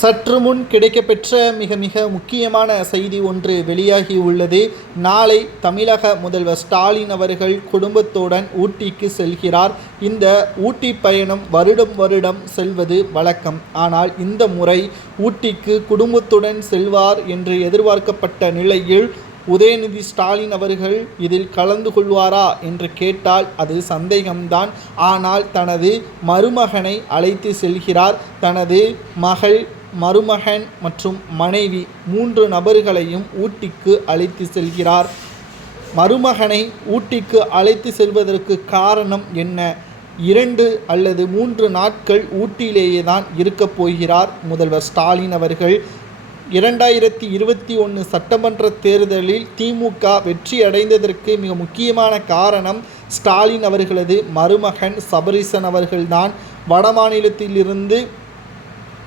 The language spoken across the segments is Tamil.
சற்று முன் கிடைக்கப்பெற்ற மிக முக்கியமான செய்தி ஒன்று வெளியாகி உள்ளது. நாளை தமிழக முதல்வர் ஸ்டாலின் அவர்கள் குடும்பத்துடன் ஊட்டிக்கு செல்கிறார். இந்த ஊட்டி பயணம் வருடம் செல்வது வழக்கம். ஆனால் இந்த முறை ஊட்டிக்கு குடும்பத்துடன் செல்வார் என்று எதிர்பார்க்கப்பட்ட நிலையில் உதயநிதி ஸ்டாலின் அவர்கள் இதில் கலந்து கொள்வாரா என்று கேட்டால் அது சந்தேகம்தான். ஆனால் தனது மருமகனை அழைத்து செல்கிறார். தனது மகள், மருமகன் மற்றும் மனைவி 3 நபர்களையும் ஊட்டிக்கு அழைத்து செல்கிறார். மருமகனை ஊட்டிக்கு அழைத்து செல்வதற்கு காரணம் என்ன? 2 அல்லது 3 நாட்கள் ஊட்டியிலேயே தான் இருக்கப் போகிறார் முதல்வர் ஸ்டாலின் அவர்கள். 2021 சட்டமன்ற தேர்தலில் திமுக வெற்றி அடைந்ததற்கு மிக முக்கியமான காரணம் ஸ்டாலின் அவர்களது மருமகன் சபரீசன் அவர்கள்தான். வடமாநிலத்திலிருந்து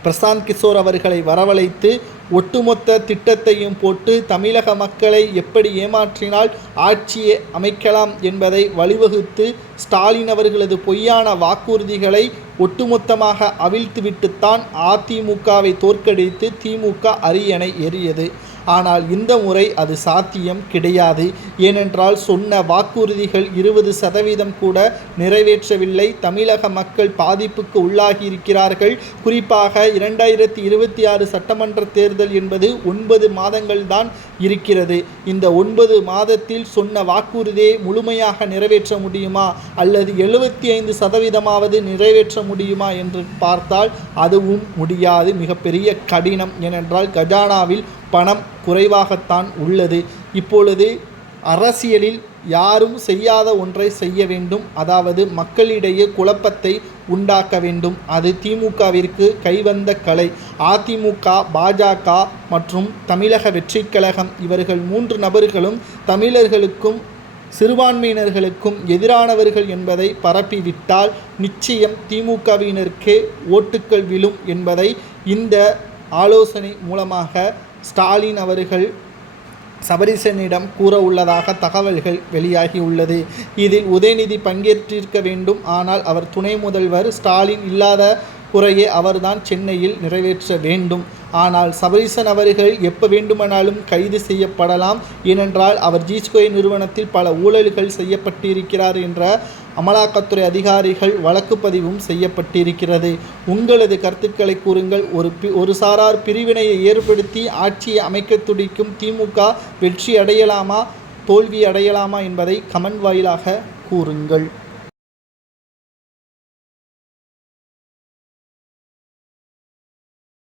பிரசாந்த் கிஷோர் அவர்களை வரவழைத்து ஒட்டுமொத்த திட்டத்தையும் போட்டு தமிழக மக்களை எப்படி ஏமாற்றினால் ஆட்சியை அமைக்கலாம் என்பதை வழிவகுத்து ஸ்டாலின் அவர்களது பொய்யான வாக்குறுதிகளை ஒட்டுமொத்தமாக அவிழ்த்துவிட்டுத்தான் அதிமுகவை தோற்கடித்து திமுக அரியணை ஏறியது. ஆனால் இந்த முறை அது சாத்தியம் கிடையாது. ஏனென்றால் சொன்ன வாக்குறுதிகள் 20% கூட நிறைவேற்றவில்லை. தமிழக மக்கள் பாதிப்புக்கு உள்ளாகி இருக்கிறார்கள். குறிப்பாக 2026 சட்டமன்ற தேர்தல் என்பது 9 மாதங்கள் தான் இருக்கிறது. இந்த 9 மாதத்தில் சொன்ன வாக்குறுதியை முழுமையாக நிறைவேற்ற முடியுமா அல்லது 75% நிறைவேற்ற முடியுமா என்று பார்த்தால் அதுவும் முடியாது. மிகப்பெரிய கடினம். ஏனென்றால் கஜானாவில் பணம் குறைவாகத்தான் உள்ளது. இப்பொழுது அரசியலில் யாரும் செய்யாத ஒன்றை செய்ய வேண்டும். அதாவது மக்களிடையே குழப்பத்தை உண்டாக்க வேண்டும். அது திமுகவிற்கு கைவந்த கலை. அதிமுக, பாஜக மற்றும் தமிழக வெற்றிக் கழகம் இவர்கள் 3 நபர்களும் தமிழர்களுக்கும் சிறுபான்மையினர்களுக்கும் எதிரானவர்கள் என்பதை பரப்பிவிட்டால் நிச்சயம் திமுகவினருக்கே ஓட்டுக்கள் விழும் என்பதை இந்த ஆலோசனை மூலமாக ஸ்டாலின் அவர்கள் சபரீசனிடம் கூற உள்ளதாக தகவல்கள் வெளியாகி உள்ளது. இதில் உதயநிதி பங்கேற்றிருக்க வேண்டும். ஆனால் அவர் துணை முதல்வர். ஸ்டாலின் இல்லாத குறையை அவர்தான் சென்னையில் நிறைவேற்ற வேண்டும். ஆனால் சபரீசன் அவர்கள் எப்போ வேண்டுமானாலும் கைது செய்யப்படலாம். ஏனென்றால் அவர் ஜி-ஸ்கொயர் நிறுவனத்தில் பல ஊழல்கள் செய்யப்பட்டிருக்கிறார் என்ற அமலாக்கத்துறை அதிகாரிகள் வழக்கு பதிவும் செய்யப்பட்டிருக்கிறது. உங்களது கருத்துக்களை கூறுங்கள். ஒரு சாரார் பிரிவினையை ஏற்படுத்தி ஆட்சியை அமைக்க துடிக்கும் திமுக வெற்றி அடையலாமா, தோல்வி அடையலாமா என்பதை கமெண்ட் வாயிலாக கூறுங்கள்.